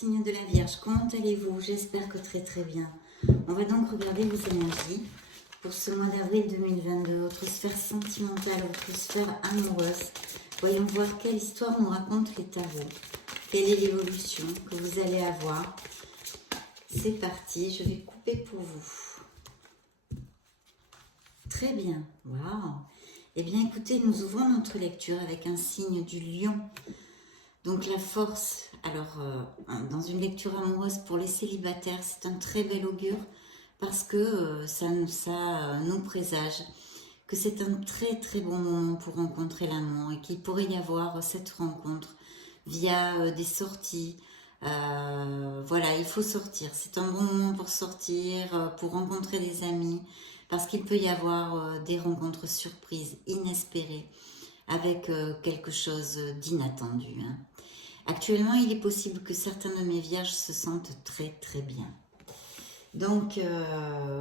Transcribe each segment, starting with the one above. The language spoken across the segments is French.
signe de la Vierge, comment allez-vous? J'espère que très très bien. On va donc regarder vos énergies pour ce mois d'avril 2022, votre sphère sentimentale, votre sphère amoureuse. Voyons voir quelle histoire nous raconte les tarots. Quelle est l'évolution que vous allez avoir? C'est parti, je vais couper pour vous. Très bien, waouh. Eh bien écoutez, nous ouvrons notre lecture avec un signe du lion. Donc la force, alors dans une lecture amoureuse pour les célibataires, c'est un très bel augure parce que ça nous présage que c'est un très très bon moment pour rencontrer l'amour et qu'il pourrait y avoir cette rencontre via des sorties. Voilà, il faut sortir, c'est un bon moment pour sortir, pour rencontrer des amis parce qu'il peut y avoir des rencontres surprises, inespérées avec quelque chose d'inattendu. Hein. Actuellement, il est possible que certains de mes vierges se sentent très très bien. Donc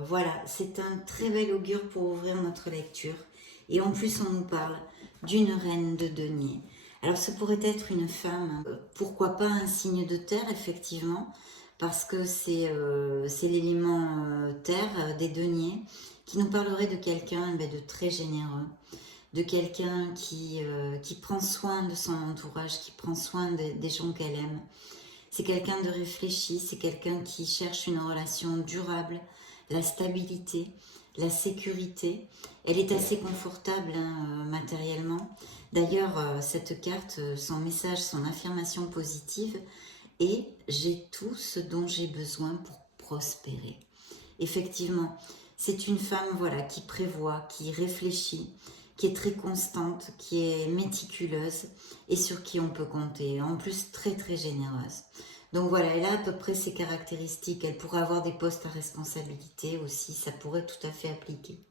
voilà, c'est un très bel augure pour ouvrir notre lecture. Et en plus, on nous parle d'une reine de denier. Alors, ce pourrait être une femme, pourquoi pas un signe de terre, effectivement, parce que c'est l'élément terre des deniers qui nous parlerait de quelqu'un de très généreux, de quelqu'un qui prend soin de son entourage, qui prend soin des gens qu'elle aime. C'est quelqu'un de réfléchi, c'est quelqu'un qui cherche une relation durable, la stabilité, la sécurité. Elle est assez confortable matériellement. D'ailleurs, cette carte, son message, son affirmation positive est « J'ai tout ce dont j'ai besoin pour prospérer ». Effectivement, c'est une femme voilà, qui prévoit, qui réfléchit, qui est très constante, qui est méticuleuse et sur qui on peut compter. En plus, très très généreuse. Donc voilà, elle a à peu près ces caractéristiques. Elle pourrait avoir des postes à responsabilité aussi, ça pourrait tout à fait appliquer.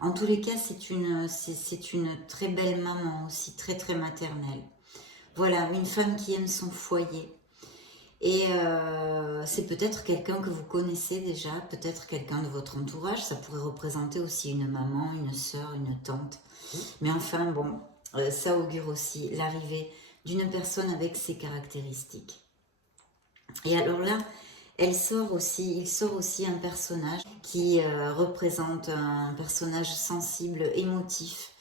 En tous les cas, c'est une très belle maman aussi, très très maternelle. Voilà, une femme qui aime son foyer. Et c'est peut-être quelqu'un que vous connaissez déjà, peut-être quelqu'un de votre entourage. Ça pourrait représenter aussi une maman, une sœur, une tante. Mais enfin, bon, ça augure aussi l'arrivée d'une personne avec ces caractéristiques. Et alors là, il sort aussi un personnage qui représente un personnage sensible, émotif,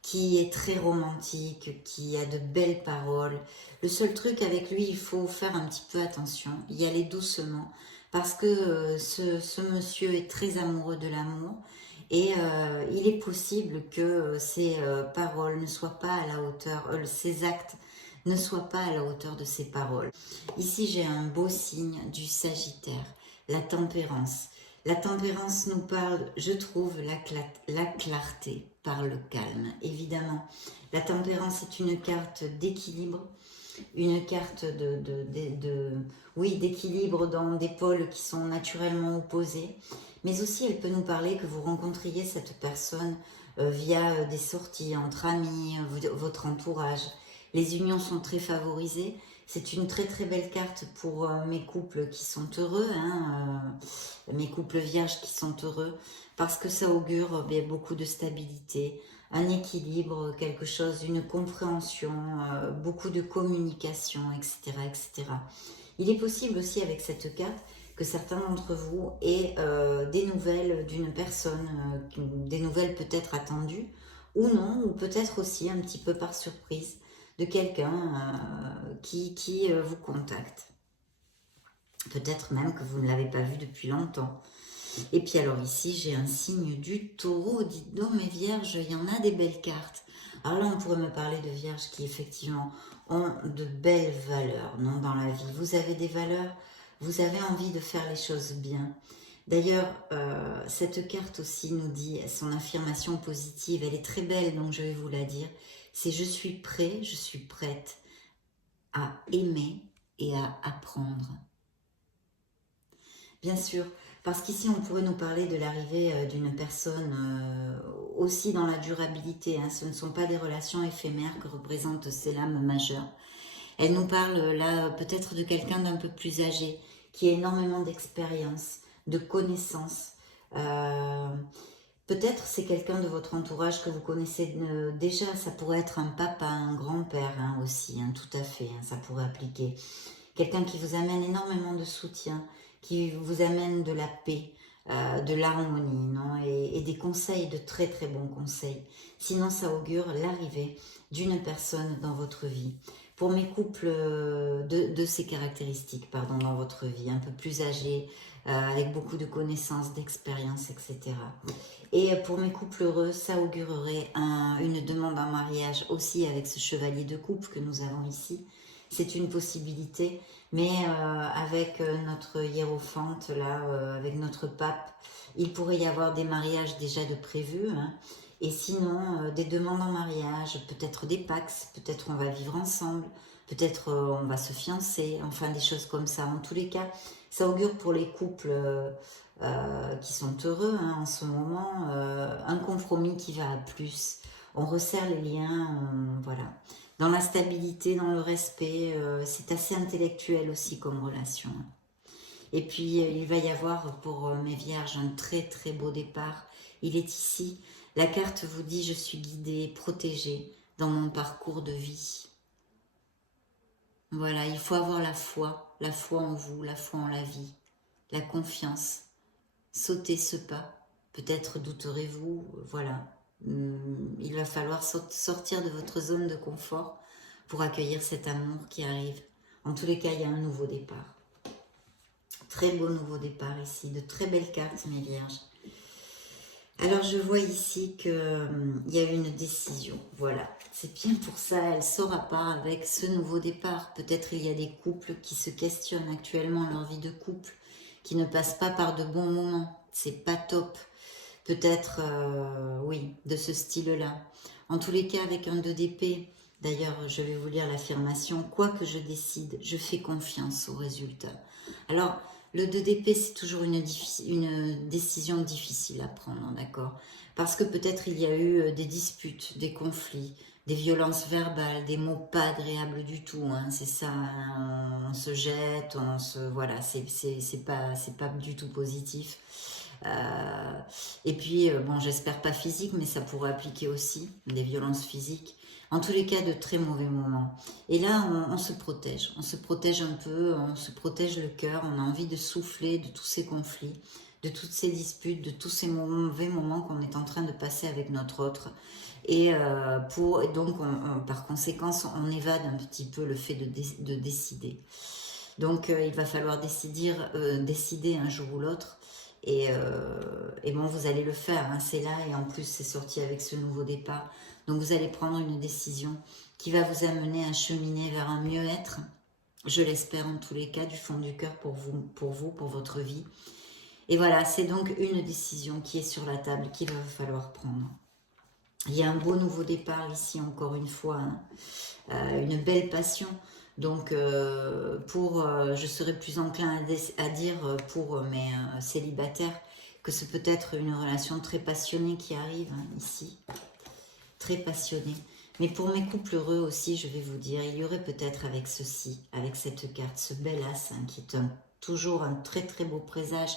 qui est très romantique, qui a de belles paroles. Le seul truc avec lui, il faut faire un petit peu attention, y aller doucement, parce que ce monsieur est très amoureux de l'amour, et il est possible que ses paroles ne soient pas à la hauteur, ses actes ne soient pas à la hauteur de ses paroles. Ici, j'ai un beau signe du Sagittaire, la tempérance. La tempérance nous parle, je trouve, la clarté par le calme. Évidemment, la tempérance est une carte d'équilibre, une carte d'équilibre dans des pôles qui sont naturellement opposés, mais aussi elle peut nous parler que vous rencontriez cette personne via des sorties entre amis, votre entourage. Les unions sont très favorisées. C'est une très très belle carte pour mes couples qui sont heureux, mes couples vierges qui sont heureux, parce que ça augure beaucoup de stabilité, un équilibre, quelque chose, une compréhension, beaucoup de communication, etc., etc. Il est possible aussi avec cette carte que certains d'entre vous aient des nouvelles d'une personne, des nouvelles peut-être attendues, ou non, ou peut-être aussi un petit peu par surprise, de quelqu'un qui vous contacte. Peut-être même que vous ne l'avez pas vu depuis longtemps. Et puis alors ici, j'ai un signe du taureau. Dites donc mes vierges, il y en a des belles cartes. Alors là, on pourrait me parler de vierges qui effectivement ont de belles valeurs non, dans la vie. Vous avez des valeurs, vous avez envie de faire les choses bien. D'ailleurs, cette carte aussi nous dit, son affirmation positive, elle est très belle, donc je vais vous la dire. C'est « Je suis prêt, je suis prête à aimer et à apprendre ». Bien sûr, parce qu'ici, on pourrait nous parler de l'arrivée d'une personne aussi dans la durabilité. Hein. Ce ne sont pas des relations éphémères que représentent ces lames majeures. Elle nous parle là peut-être de quelqu'un d'un peu plus âgé, qui a énormément d'expérience, de connaissances. Peut-être c'est quelqu'un de votre entourage que vous connaissez déjà. Ça pourrait être un papa, un grand-père aussi, tout à fait, ça pourrait appliquer. quelqu'un qui vous amène énormément de soutien, qui vous amène de la paix, de l'harmonie, non, et des conseils, de très très bons conseils. Sinon, ça augure l'arrivée d'une personne dans votre vie. Pour mes couples de ces caractéristiques, pardon, dans votre vie, un peu plus âgés, avec beaucoup de connaissances, d'expérience, etc. Et pour mes couples heureux, ça augurerait une demande en mariage aussi avec ce chevalier de coupe que nous avons ici. C'est une possibilité, mais avec notre hiérophante, là, avec notre pape, il pourrait y avoir des mariages déjà de prévus, hein. Et sinon, des demandes en mariage, peut-être des pax, peut-être on va vivre ensemble, peut-être on va se fiancer, enfin des choses comme ça. En tous les cas, ça augure pour les couples qui sont heureux, hein, en ce moment, un compromis qui va à plus. On resserre les liens, voilà. Dans la stabilité, dans le respect, c'est assez intellectuel aussi comme relation. Et puis, il va y avoir pour mes vierges un très très beau départ. Il est ici. La carte vous dit, je suis guidée, protégée dans mon parcours de vie. Voilà, il faut avoir la foi en vous, la foi en la vie, la confiance. Sautez ce pas. Peut-être douterez-vous, voilà. Il va falloir sortir de votre zone de confort pour accueillir cet amour qui arrive. En tous les cas, il y a un nouveau départ. Très beau nouveau départ ici, de très belles cartes, mes vierges. Alors, je vois ici qu'il y a une décision, voilà. C'est bien pour ça, elle sort à part avec ce nouveau départ. Peut-être il y a des couples qui se questionnent actuellement leur vie de couple, qui ne passent pas par de bons moments. C'est pas top. Peut-être, oui, de ce style-là. En tous les cas, avec un 2 d'épée, d'ailleurs, je vais vous lire l'affirmation, quoi que je décide, je fais confiance au résultat. Alors, le 2 d'épée, c'est toujours une décision difficile à prendre, d'accord? Parce que peut-être il y a eu des disputes, des conflits, des violences verbales, des mots pas agréables du tout, hein, c'est ça, hein, on se jette, voilà, c'est pas du tout positif. Et puis, bon, j'espère pas physique, mais ça pourrait appliquer aussi des violences physiques. En tous les cas, de très mauvais moments. Et là, on se protège un peu, on se protège le cœur, on a envie de souffler de tous ces conflits, de toutes ces disputes, de tous ces mauvais moments qu'on est en train de passer avec notre autre. Et donc, par conséquent, on évade un petit peu le fait de décider. Donc, il va falloir décider un jour ou l'autre. Et bon, vous allez le faire, hein, c'est là, et en plus c'est sorti avec ce nouveau départ. Donc vous allez prendre une décision qui va vous amener à cheminer vers un mieux-être, je l'espère en tous les cas, du fond du cœur pour votre vie. Et voilà, c'est donc une décision qui est sur la table, qu'il va falloir prendre. Il y a un beau nouveau départ ici, encore une fois, hein, une belle passion. Donc, je serais plus enclin à dire pour mes célibataires que c'est peut-être une relation très passionnée qui arrive, hein, ici. Très passionnée. Mais pour mes couples heureux aussi, je vais vous dire, il y aurait peut-être avec ceci, avec cette carte, ce bel as, hein, qui est toujours un très très beau présage.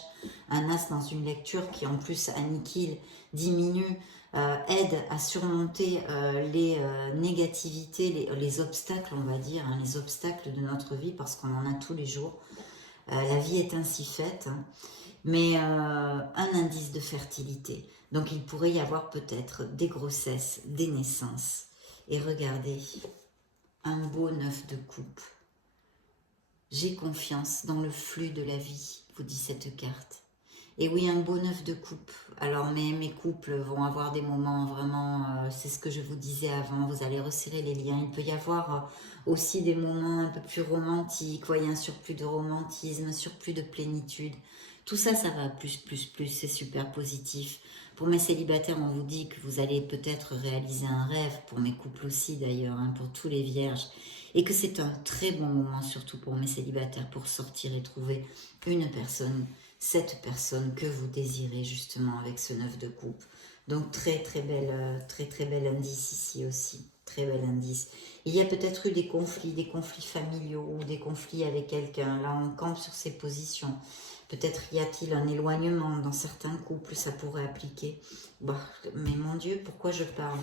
Un as dans une lecture qui en plus aniquile, diminue, aide à surmonter les négativités, les obstacles, on va dire, hein, les obstacles de notre vie, parce qu'on en a tous les jours. La vie est ainsi faite, hein, mais un indice de fertilité. Donc il pourrait y avoir peut-être des grossesses, des naissances. Et regardez, un beau 9 de coupe. J'ai confiance dans le flux de la vie, vous dit cette carte. Et oui, un beau 9 de coupe. Alors mes couples vont avoir des moments vraiment, c'est ce que je vous disais avant, vous allez resserrer les liens. Il peut y avoir aussi des moments un peu plus romantiques, voyez, un surplus de romantisme, un surplus de plénitude. Tout ça, ça va plus, c'est super positif. Pour mes célibataires, on vous dit que vous allez peut-être réaliser un rêve, pour mes couples aussi d'ailleurs, hein, pour tous les vierges. Et que c'est un très bon moment, surtout pour mes célibataires, pour sortir et trouver une personne, cette personne que vous désirez justement avec ce 9 de coupe. Donc très bel indice ici aussi, très bel indice. Il y a peut-être eu des conflits familiaux ou des conflits avec quelqu'un. Là on campe sur ces positions. Peut-être y a-t-il un éloignement dans certains couples, ça pourrait appliquer. Bah, mais mon Dieu, pourquoi je parle ?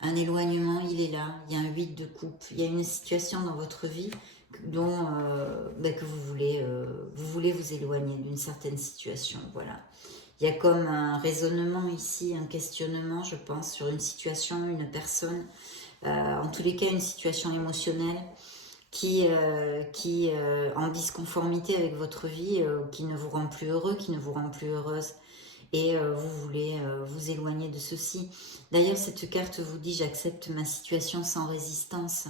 Un éloignement, il est là, il y a un 8 de coupe, il y a une situation dans votre vie que vous voulez vous éloigner d'une certaine situation, voilà. Il y a comme un raisonnement ici, un questionnement, je pense, sur une situation, une personne, en tous les cas une situation émotionnelle qui en disconformité avec votre vie, qui ne vous rend plus heureux, qui ne vous rend plus heureuse. Et vous voulez vous éloigner de ceci. D'ailleurs, cette carte vous dit « J'accepte ma situation sans résistance ».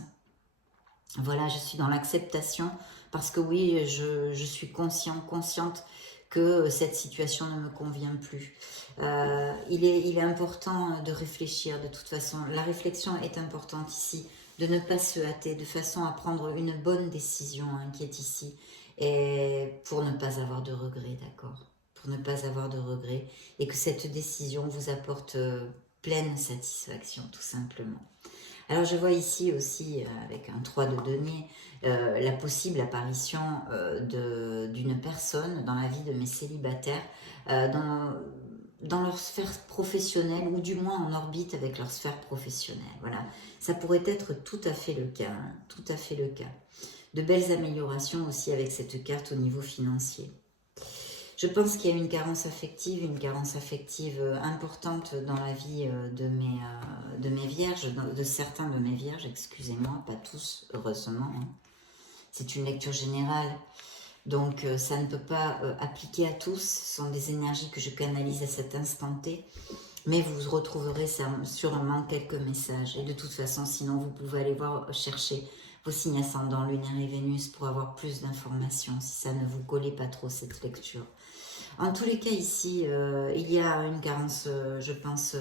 Voilà, je suis dans l'acceptation parce que oui, je suis consciente que cette situation ne me convient plus. Il est important de réfléchir de toute façon. La réflexion est importante ici, de ne pas se hâter, de façon à prendre une bonne décision qui est ici, et pour ne pas avoir de regrets, d'accord ? Pour ne pas avoir de regrets, et que cette décision vous apporte pleine satisfaction, tout simplement. Alors je vois ici aussi, avec un 3 de denier, la possible apparition d'une personne dans la vie de mes célibataires, dans leur sphère professionnelle, ou du moins en orbite avec leur sphère professionnelle. Voilà, ça pourrait être tout à fait le cas, hein, tout à fait le cas. De belles améliorations aussi avec cette carte au niveau financier. Je pense qu'il y a une carence affective importante dans la vie de mes vierges, de certains de mes vierges, excusez-moi, pas tous, heureusement. Hein. C'est une lecture générale, donc ça ne peut pas appliquer à tous. Ce sont des énergies que je canalise à cet instant T, mais vous retrouverez sûrement quelques messages. Et de toute façon, sinon, vous pouvez aller chercher vos signes ascendants, lunaire et Vénus pour avoir plus d'informations, si ça ne vous collait pas trop cette lecture. En tous les cas, ici, il y a une carence, je pense,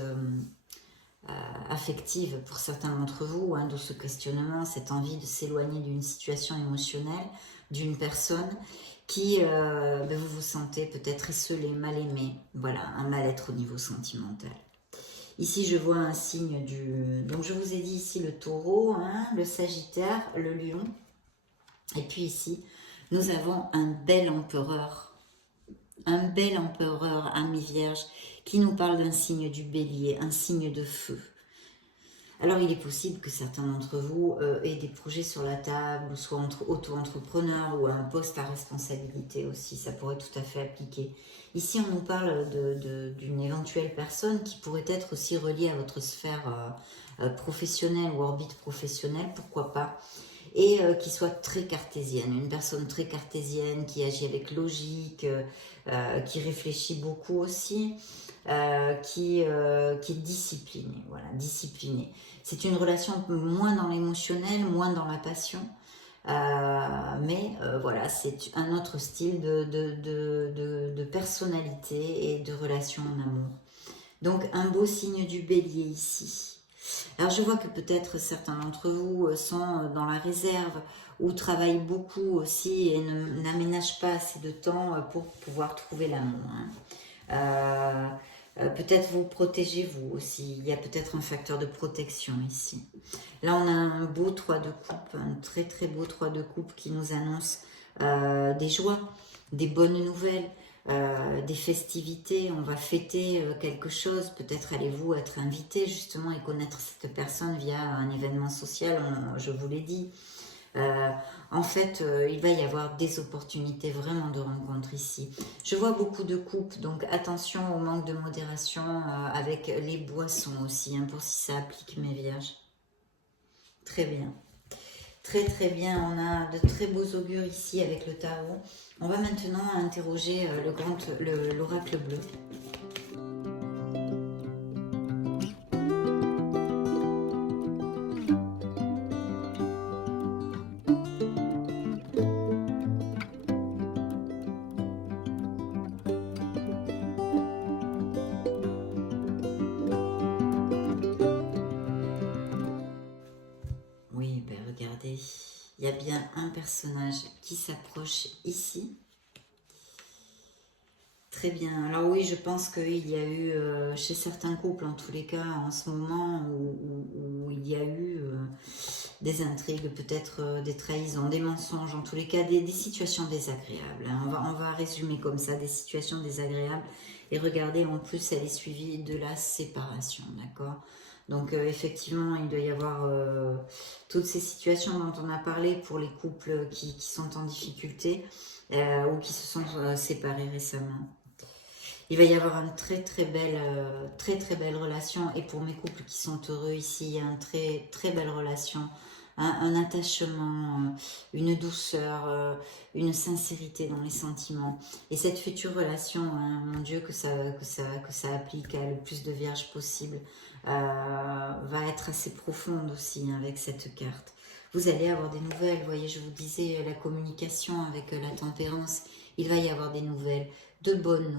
affective pour certains d'entre vous, d'où ce questionnement, cette envie de s'éloigner d'une situation émotionnelle, d'une personne qui, vous vous sentez peut-être esselé, mal aimé, voilà, un mal-être au niveau sentimental. Ici, je vois un signe donc je vous ai dit ici le taureau, le sagittaire, le lion, et puis ici, nous avons un bel empereur, ami vierge, qui nous parle d'un signe du bélier, un signe de feu. Alors il est possible que certains d'entre vous aient des projets sur la table, ou soient auto-entrepreneurs, ou un poste à responsabilité aussi, ça pourrait tout à fait appliquer. Ici on nous parle d'une éventuelle personne qui pourrait être aussi reliée à votre sphère professionnelle ou orbite professionnelle, pourquoi pas, et qui soit très cartésienne, une personne très cartésienne qui agit avec logique, qui réfléchit beaucoup aussi, qui est disciplinée, voilà, disciplinée. C'est une relation moins dans l'émotionnel, moins dans la passion, mais voilà, c'est un autre style de personnalité et de relation en amour. Donc un beau signe du bélier ici. Alors je vois que peut-être certains d'entre vous sont dans la réserve ou travaillent beaucoup aussi et n'aménagent pas assez de temps pour pouvoir trouver l'amour. Peut-être vous protégez vous aussi, il y a peut-être un facteur de protection ici. Là on a un beau 3 de coupe, un très très beau 3 de coupe qui nous annonce des joies, des bonnes nouvelles, des festivités, on va fêter quelque chose, peut-être allez-vous être invité justement et connaître cette personne via un événement social, je vous l'ai dit. En fait, il va y avoir des opportunités vraiment de rencontres ici. Je vois beaucoup de couples, donc attention au manque de modération avec les boissons aussi, pour si ça applique mes vierges. Très bien. Très très bien, on a de très beaux augures ici avec le tarot. On va maintenant interroger l'oracle bleu. Oui, ben regardez, il y a bien un personnage qui s'approche ici. Très bien. Alors oui, je pense qu'il y a eu, chez certains couples en tous les cas, en ce moment, où il y a eu des intrigues, peut-être des trahisons, des mensonges, en tous les cas, des situations désagréables. On va résumer comme ça, des situations désagréables. Et regardez, en plus, elle est suivie de la séparation, d'accord ? Donc effectivement, il doit y avoir toutes ces situations dont on a parlé pour les couples qui sont en difficulté ou qui se sont séparés récemment. Il va y avoir une très belle relation. Et pour mes couples qui sont heureux ici, il y a une très belle relation. Un attachement, une douceur, une sincérité dans les sentiments. Et cette future relation, hein, mon Dieu, que ça applique à le plus de vierges possible, va être assez profonde aussi hein, avec cette carte. Vous allez avoir des nouvelles, vous voyez, je vous disais, la communication avec la tempérance, il va y avoir des nouvelles. De bonnes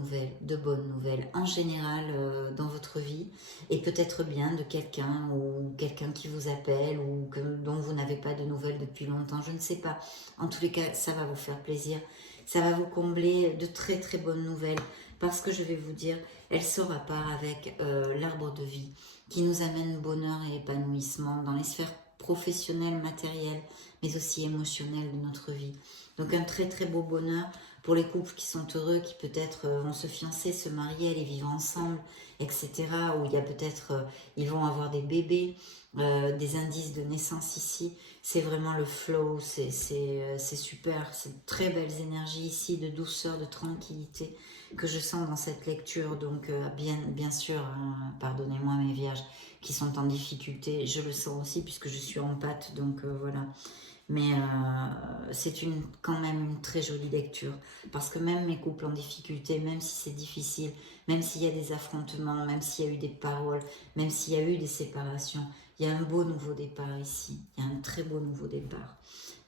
nouvelles en général dans votre vie et peut-être bien de quelqu'un ou quelqu'un qui vous appelle ou dont vous n'avez pas de nouvelles depuis longtemps, je ne sais pas. En tous les cas, ça va vous faire plaisir, ça va vous combler de très bonnes nouvelles parce que je vais vous dire, elle sort à part avec l'arbre de vie qui nous amène bonheur et épanouissement dans les sphères professionnelles, matérielles, mais aussi émotionnelles de notre vie. Donc un très beau bonheur pour les couples qui sont heureux, qui peut-être vont se fiancer, se marier, aller vivre ensemble, etc. Où il y a peut-être, ils vont avoir des bébés, des indices de naissance ici. C'est vraiment le flow, c'est super, c'est de très belles énergies ici, de douceur, de tranquillité que je sens dans cette lecture. Donc bien sûr, hein, pardonnez-moi mes vierges qui sont en difficulté, je le sens aussi puisque je suis en pâte, donc voilà. Mais c'est quand même une très jolie lecture. Parce que même mes couples en difficulté, même si c'est difficile, même s'il y a des affrontements, même s'il y a eu des paroles, même s'il y a eu des séparations, il y a un beau nouveau départ ici. Il y a un très beau nouveau départ.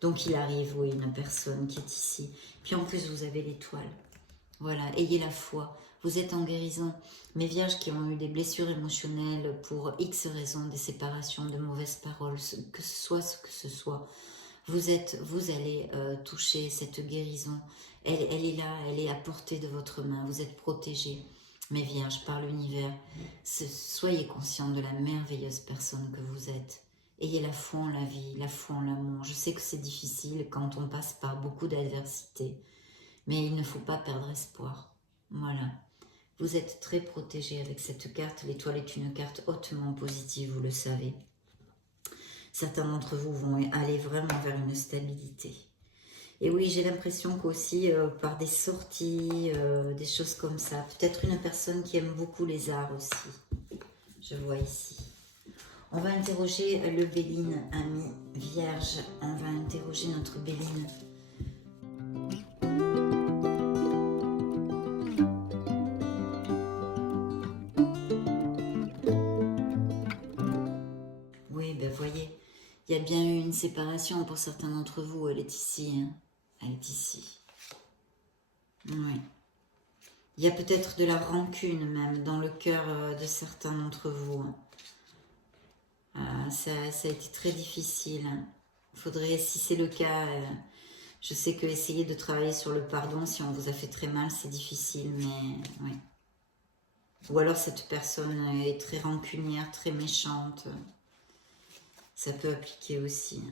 Donc il arrive, oui, une personne qui est ici. Puis en plus, vous avez l'étoile. Voilà, ayez la foi. Vous êtes en guérison. Mes vierges qui ont eu des blessures émotionnelles pour X raisons, des séparations, de mauvaises paroles, que ce que ce soit, vous allez toucher cette guérison. Elle est là, elle est à portée de votre main. Vous êtes protégés, mes vierges, par l'univers. Soyez conscients de la merveilleuse personne que vous êtes. Ayez la foi en la vie, la foi en l'amour. Je sais que c'est difficile quand on passe par beaucoup d'adversités, mais il ne faut pas perdre espoir. Voilà. Vous êtes très protégés avec cette carte. L'étoile est une carte hautement positive, vous le savez. Certains d'entre vous vont aller vraiment vers une stabilité. Et oui, j'ai l'impression qu'aussi par des sorties, des choses comme ça, peut-être une personne qui aime beaucoup les arts aussi. Je vois ici. On va interroger le Béline, ami vierge. On va interroger notre Béline. Oui, ben voyez, il y a bien eu une séparation pour certains d'entre vous. Elle est ici, hein. Elle est ici. Oui. Il y a peut-être de la rancune même dans le cœur de certains d'entre vous. Ça a été très difficile. Il faudrait, si c'est le cas, je sais que essayer de travailler sur le pardon, si on vous a fait très mal, c'est difficile, mais oui. Ou alors cette personne est très rancunière, très méchante. Ça peut appliquer aussi.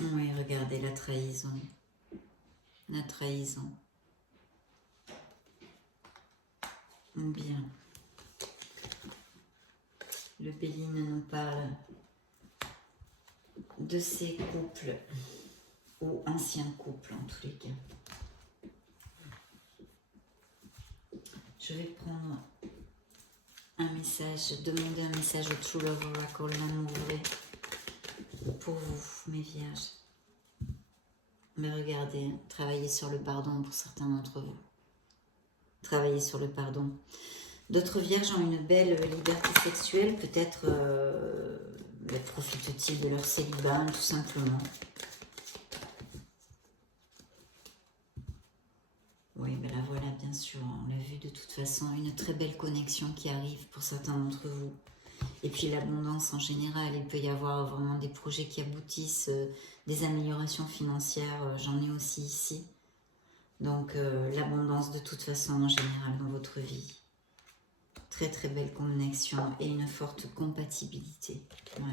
Oui, regardez la trahison. La trahison. Bien. Le Béline nous parle de ces couples ou anciens couples en tous les cas. Je vais prendre un message, demander un message au True Love Oracle, l'amour vrai, pour vous, mes vierges. Mais regardez, travaillez sur le pardon pour certains d'entre vous. Travaillez sur le pardon. D'autres vierges ont une belle liberté sexuelle, peut-être profitent-ils de leur célibat, tout simplement. Oui, ben la voilà, bien sûr, on l'a vu de toute façon, une très belle connexion qui arrive pour certains d'entre vous. Et puis l'abondance en général, il peut y avoir vraiment des projets qui aboutissent, des améliorations financières, j'en ai aussi ici. Donc l'abondance de toute façon en général dans votre vie. Très très belle connexion et une forte compatibilité. Ouais.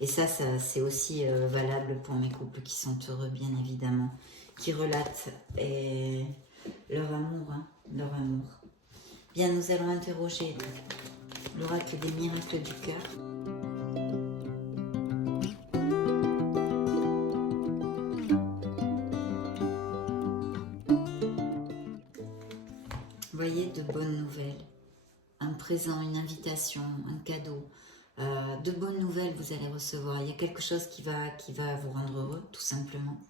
Et ça c'est aussi valable pour mes couples qui sont heureux, bien évidemment, qui relatent leur amour, hein, leur amour. Bien, nous allons interroger l'oracle des miracles du cœur. Voyez, de bonnes nouvelles, un présent, une invitation, un cadeau, de bonnes nouvelles vous allez recevoir. Il y a quelque chose qui va vous rendre heureux, tout simplement.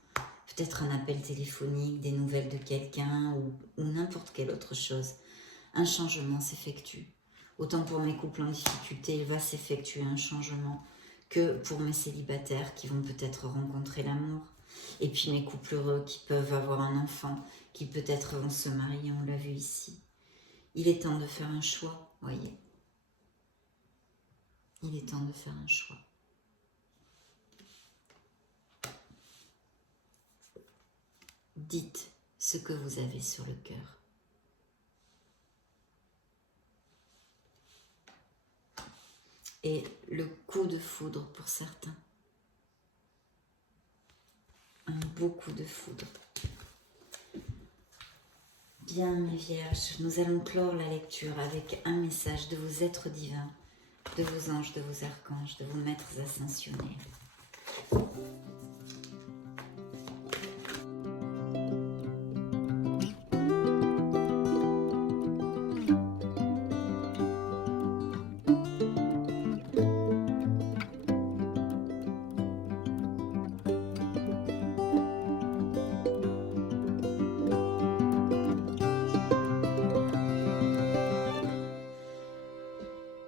Peut-être un appel téléphonique, des nouvelles de quelqu'un ou n'importe quelle autre chose. Un changement s'effectue. Autant pour mes couples en difficulté, il va s'effectuer un changement que pour mes célibataires qui vont peut-être rencontrer l'amour. Et puis mes couples heureux qui peuvent avoir un enfant, qui peut-être vont se marier, on l'a vu ici. Il est temps de faire un choix, voyez. Il est temps de faire un choix. Dites ce que vous avez sur le cœur. Et le coup de foudre pour certains. Un beau coup de foudre. Bien, mes vierges, nous allons clore la lecture avec un message de vos êtres divins, de vos anges, de vos archanges, de vos maîtres ascensionnés.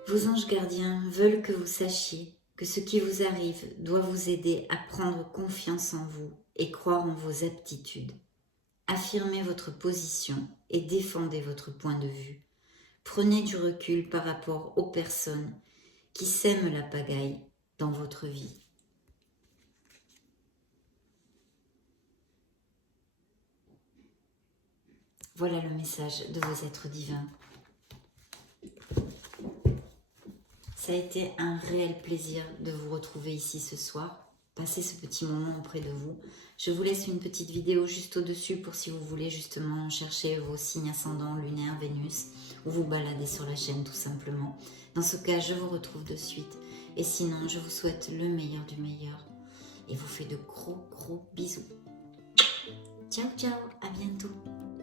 Vos anges gardiens veulent que vous sachiez que ce qui vous arrive doit vous aider à prendre confiance en vous et croire en vos aptitudes. Affirmez votre position et défendez votre point de vue. Prenez du recul par rapport aux personnes qui sèment la pagaille dans votre vie. Voilà le message de vos êtres divins. Ça a été un réel plaisir de vous retrouver ici ce soir, passer ce petit moment auprès de vous. Je vous laisse une petite vidéo juste au-dessus pour si vous voulez justement chercher vos signes ascendants, lunaires, Vénus, ou vous balader sur la chaîne tout simplement. Dans ce cas, je vous retrouve de suite. Et sinon, je vous souhaite le meilleur du meilleur et vous fais de gros bisous. Ciao, ciao, à bientôt.